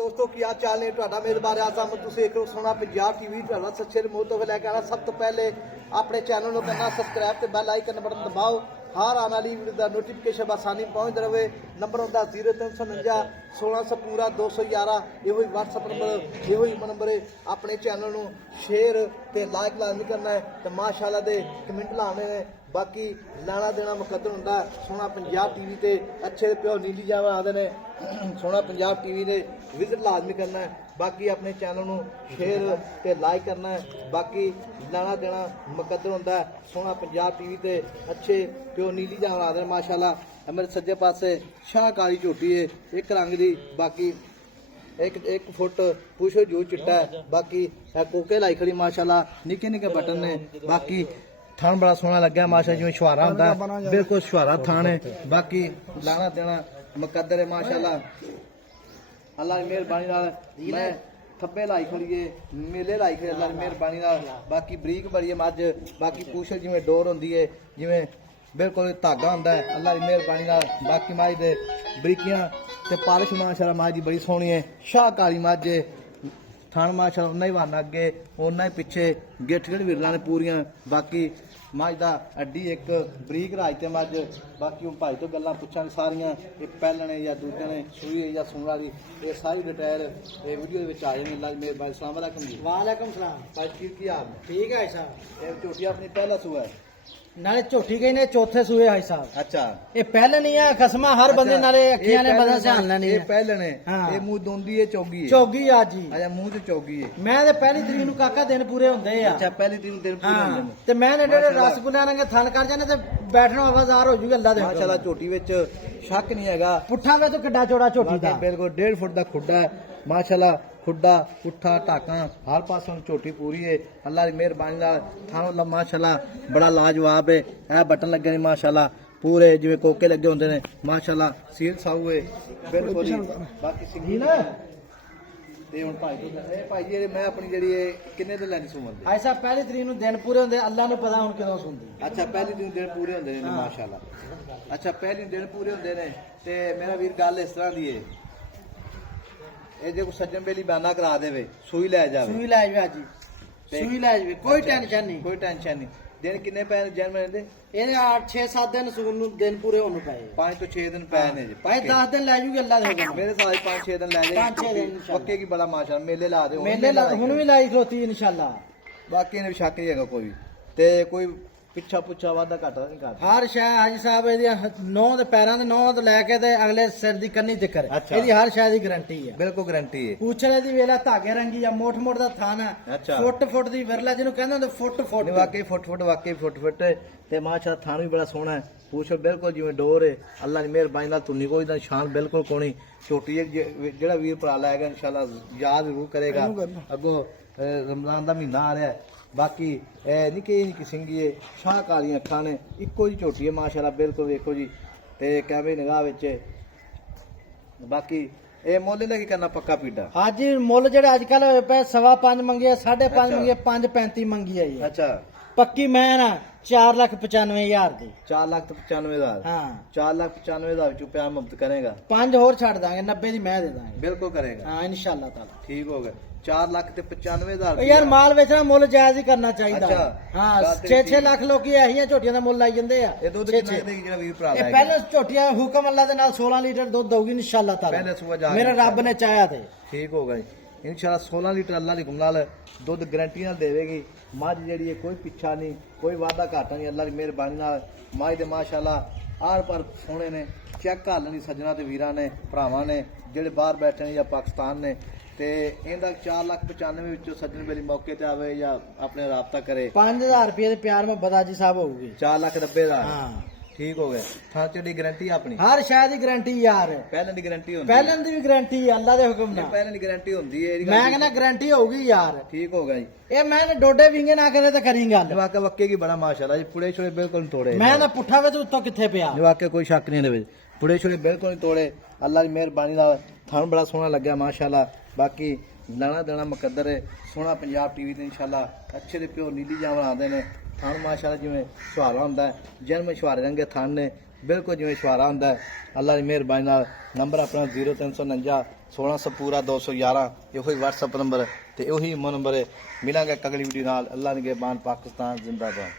दोस्तों की आज चाल ने ਤੁਹਾਡਾ ਮੇਰੇ ਬਾਰੇ ਆਸਾਮ ਤੁਸੀਂ ਇੱਕ ਸੋਹਣਾ ਪੰਜਾਬ ਟੀਵੀ ਤੁਹਾਡਾ ਸੱਚੇ ਰਿਮੋਟ ਤੋਂ ਲੈ ਕੇ ਆਣਾ ਸਭ ਤੋਂ ਪਹਿਲੇ ਆਪਣੇ ਚੈਨਲ ਨੂੰ ਕਰਨਾ ਸਬਸਕ੍ਰਾਈਬ ਤੇ ਬੈਲ ਆਈਕਨ ਬਟਨ ਦਬਾਓ हर आने वाली वीडियो का नोटिफिकेशन आसानी पहुँचते रहे। नंबर होता 0349 1600 पूरा 211 यो WhatsApp नंबर यो नंबर है। अपने चैनल में शेयर ते लाइक लाजमी करना है तो माशाअल्लाह दे कमेंट लाने ने। बाकी लाना देना मुकद्दर होंदा सोना पंजाब टीवी ते अच्छे प्यो नीली जावा आते ने सोना पंजाब टीवी ने विजिट लाजमी करना है। बाकी अपने चैनल में शेयर ते लाइक करना है। बाकी लाना देना मुकद्दर होंदा सोना पंजाब टीवी ते अच्छे प्यो नीली जावा आते माशाअल्लाह। मेरे सज्जे पासे शाहकारी झोटी है एक रंग दी। बाकी एक फुट पूछो जो चिट्टा है। बाकी कोके लाई खड़ी माशाअल्लाह निके निके बटन ने। बाकी थान बड़ा सोहना लग्या माशा जिवें छुहारा होंदा बिल्कुल छुहारा थान है। बाकी लाना देना मुकद्दर है माशाअल्लाह। अल्लाह की मेहरबानी नाल मैं थप्पे लाई खड़ीए मेले लाई खड़े अल्लाह की मेहरबानी नाल। बाकी बरीक बड़ी है मझ। बाकी पूछल जिवें डोर होंदी है जिवें बिल्कुल धागा होंदा है अल्लाह की मेहरबानी नाल। बाकी मझ दे बरीकियां ते पालिश माशाअल्लाह मझ दी बड़ी सोहनी है शाहकारी मझ है। थान माशाअल्लाह उन्ना ही वाना अगे उन्ना ही पिछे गिठ गिठ विरला ने पूरियां। बाकी मझ दा अड्डी एक बरीक राज ते मझ। बाकी हूँ भाई तो गल्लां पुछां सारियां एक पैहलने या दूजे ने सूई या सूण वाली ये सारी डिटेल ये वीडियो विच आ जानी। अल्लाह दी मेहरबानी। अस्सलाम वालेकुम जी। वालेकुम सलाम भाई की हाल ठीक है साहब। ये झोटी अपनी पहला सूआ है नाले झोटी गई ने चौथे सूए है साहब। अच्छा ये पहले नहीं है खसमा हर बंदे नाले अखियां ने बदन से हालना नहीं ये है। पहले ने हाँ। ये मुंह दोंदी है चौगी है चौगी आ जी अच्छा मुंह ते चौगी है। मैं ते पहली तरीक नु काका दिन पूरे होंदे आ। अच्छा पहली दिन पूरे हाँ होंदे ने। ते मैं ने जेड़े रसगुल्ला रंगे थन कर जाने ते बैठना आवाजार हो जूगी अल्लाह दे हुक्म। माशाअल्लाह झोटी विच शक नहीं हैगा। पुट्ठा वे तो किड्डा चौड़ा झोटी दा बिल्कुल 1.5 फुट का खुड्डा है माशाअल्लाह। खुड्डा पुट्ठा टाका हर पासों झोटी पूरी है अल्लाह की मेहरबानी नाल। थानों माशाअल्लाह बड़ा लाजवाब है। ए बटन लगे ने माशाअल्लाह पूरे जिवें कोके लगे होंदे ने माशाअल्लाह। सील साऊ है बिल्कुल ही। बाकी सिंगी ना ते हुण भाई तो ए भाई जी मैं अपनी जेड़ी किन्ने दिन लैनी सुमन दे ऐसा पहली तरीक नु दिन पूरे होंदे अल्लाह नु पता हुन कदों सुनदी। अच्छा पहली दिन पूरे होंदे ने माशाअल्लाह। अच्छा पहली दिन पूरे होंदे ने ते मेरा वीर गल इस तरह दी है ये जो सज्जन बेली बयाना करा देवे सूई लै जावे सुई लै जावे जी सुई लै जावे कोई टेंशन नहीं कोई टेंशन नहीं। दिन किन्ने पै जन्म दे ਇਹਦੇ 8-6-7 ਦਿਨ ਸੂਨ ਨੂੰ ਦਿਨ ਪੂਰੇ ਹੋਣ ਨੂੰ ਪਏ 5 ਤੋਂ 6 दिन पै ने ਭਾਈ 10 ਦਿਨ ਲੈ ਜੂਗੇ ਅੱਲਾ ਦੇ ਹੁਕਮ। मेरे साथ 5-6 दिन ले जाए 5-6 दिन इंशाल्लाह। पक्के की बड़ा माशाअल्लाह मेले ला दे ਮੇਲੇ ਹੁਣ ਵੀ ਲਾਈ ਖਲੋਤੀ ਇਨਸ਼ਾਅੱਲਾ। बाकी ने शक नहीं हैगा कोई भी ते कोई पिछा पुछा वादा घाटा नहीं करता। ਹਰ ਸ਼ੈ ਹਾਜੀ ਸਾਹਿਬ ਇਹਦੀ ਨੌ ਦੇ ਪੈਰਾਂ ਦੇ ਨੌ ਤੋਂ ਲੈ ਕੇ ਤੇ ਅਗਲੇ ਸਿਰ ਦੀ ਕੰਨੀ ਤੱਕ ਅੱਛਾ। ਇਹਦੀ ਹਰ ਸ਼ੈ ਦੀ ਗਾਰੰਟੀ ਹੈ। बिल्कुल गारंटी है। ਪੂਛਲੇ ਦੀ ਵੇਲਾ ਧਾਗੇ ਰੰਗੀ ਆ ਮੋਟ ਮੋਟ ਦਾ ਥਾਨ ਹੈ ਅੱਛਾ। ਫੁੱਟ ਦੀ ਵਿਰਲਾ ਜਿਹਨੂੰ ਕਹਿੰਦੇ ਹੁੰਦੇ ਫੁੱਟ वाकई फुट वाकई फुट ते माशाअल्लाह थान भी बड़ा सोहना है। पूछ बिल्कुल जिवें डोर है अल्लाह की मेहरबानी नाल तुन्नी कोई दा शान बिल्कुल कोनी छोटी जेड़ा वीर भरा लाएगा इंशाल्लाह याद जरूर करेगा। अगो रमजान दा महीना आ रहा है। बाकी निक्की निक्की सिंगी है शाहकालियां अखां ने इक्को जी झोटी है माशाअल्लाह बिल्कुल देखो जी ते कैमरे निगाह विच। बाकी ਇਹ ਮੁੱਲ ਦਾ ਕੀ ਕਰਨਾ ਪੱਕਾ ਪੀਡਾ ਅੱਜ ਮੁੱਲ ਜਿਹੜੇ ਅੱਜ ਕੱਲ ਹੋਏ ਪਏ 5.5 ਮੰਗੇ 5.5 ਮੰਗੇ 5.35 ਮੰਗੀ ਆਈ ਹੈ। ਅੱਛਾ ਪੱਕੀ ਮੈਂ ਨਾ 4,95,000 ਦੀ 4,95,000 ਹਾਂ 4,95,000 ਵਿੱਚੋਂ ਪਿਆਰ ਮੁਫਤ ਕਰੇਗਾ। 5 ਹੋਰ ਛੱਡ ਦਾਂਗੇ 90 ਦੀ ਮੈਂ ਦੇ ਦਾਂਗੇ ਬਿਲਕੁਲ ਕਰੇਗਾ ਹਾਂ ਇਨਸ਼ਾਅੱਲਾ ਤਾਲਾ। ਠੀਕ ਹੋ ਗਿਆ 4,95,000 ਯਾਰ ਮਾਲ ਵੇਚਣਾ ਮੁੱਲ ਜਾਇਜ਼ ਹੀ ਕਰਨਾ ਚਾਹੀਦਾ। ਅੱਛਾ। ਹਾਂ 6-6 ਲੱਖ ਲੋਕੀ ਐਹੀਆਂ ਝੋਟੀਆਂ ਦਾ ਮੁੱਲ ਲਾਈ ਜਾਂਦੇ ਆ। ਇਹ ਦੁੱਧ ਕਿੰਨਾ ਦੇ ਜਿਹੜਾ ਵੀਰ ਭਰਾ ਇਹ ਲਾਏਗਾ ਪਹਿਲਾਂ ਝੋਟੀਆਂ ਹੁਕਮ ਅੱਲਾ ਦੇ ਨਾਲ 16 ਲੀਟਰ ਦੁੱਧ ਦਊਗੀ ਇਨਸ਼ਾਅੱਲਾ ਪਹਿਲੇ ਤਾਲਾ ਸੂਆ ਜਾ ਮੇਰਾ ਰੱਬ ਨੇ ਚਾਹਿਆ ਤੇ। ਠੀਕ ਹੋ ਗਿਆ इंशाल्लाह 16 लीटर अल्लाह की हुक्म नाल दुध गारंटी नाल देवेगी। मझ जेड़ी है कोई पिछा नहीं कोई वादा घाटा नहीं अल्लाह की मेहरबानी नाल। मझ दे माशाअल्लाह आर पर सोने ने चेक कर लेनी सज्जना ते वीरां ने भरावां ने जेड़े बाहर बैठे ने या पाकिस्तान ने ते इहदा 4,95,000 विचों सज्जन बेली मौके ते आवे या अपने राबता करे 5,000 रुपये ਦੇ ਪਿਆਰ में बदाजी साहब होगी 4,90,000 ਹਾਂ ठीक हो गया। थां चढ़ी गारंटी अपनी हर शय ਦੀ ਗਾਰੰਟੀ ਯਾਰ पहले की गारंटी होंदी ਪਹਿਲਾਂ ਦੀ ਵੀ ਗਾਰੰਟੀ ਹੈ ਅੱਲਾ ਦੇ ਹੁਕਮ ਨਾਲ। पहले की गारंटी होंदी है ਮੈਂ ਕਹਿੰਦਾ ਗਾਰੰਟੀ ਹੋਊਗੀ ਯਾਰ। ठीक हो गया जी। ਇਹ ਮੈਂ ਡੋਡੇ ਵਿੰਗੇ ਨਾ ਕਰੇ ਤੇ ਕਰੀ ਗੱਲ। वाकई वक्के की बड़ा माशाल्लाह जी पुड़े छोड़े बिल्कुल नहीं तोड़े। ਮੈਂ ਤਾਂ ਪੁੱਠਾ ਵੇ ਤੇ ਉੱਤੋਂ ਕਿੱਥੇ ਪਿਆ। वाकई कोई शक नहीं है पुड़े छोड़े बिल्कुल नहीं तोड़े अल्लाह की मेहरबानी नाल। थान बड़ा सोहना लग्या माशाल्लाह। बाकी लाना देना मुकद्दर है सोहना पंजाब टीवी ते इंशाल्लाह अच्छे दे प्यो नीली जावन आंदे ने। थान माशाल्लाह जिवें छुहारा हुंदा है जन्म छुहारे रंगे थान ने बिल्कुल जिवें छुहारा हुंदा है अल्लाह की मेहरबानी नाल। नंबर अपना 0349 1600 ਪੂਰਾ 211 ਇਹੋ ਹੀ WhatsApp ਨੰਬਰ ਤੇ ਉਹੀ ਮੋ ਨੰਬਰ। ਮਿਲਾਂਗੇ ਅਗਲੀ ਵੀਡੀਓ ਨਾਲ। ਅੱਲਾ ਨਿਗਹਿਬਾਨ। ਪਾਕਿਸਤਾਨ ਜ਼ਿੰਦਾਬਾਦ।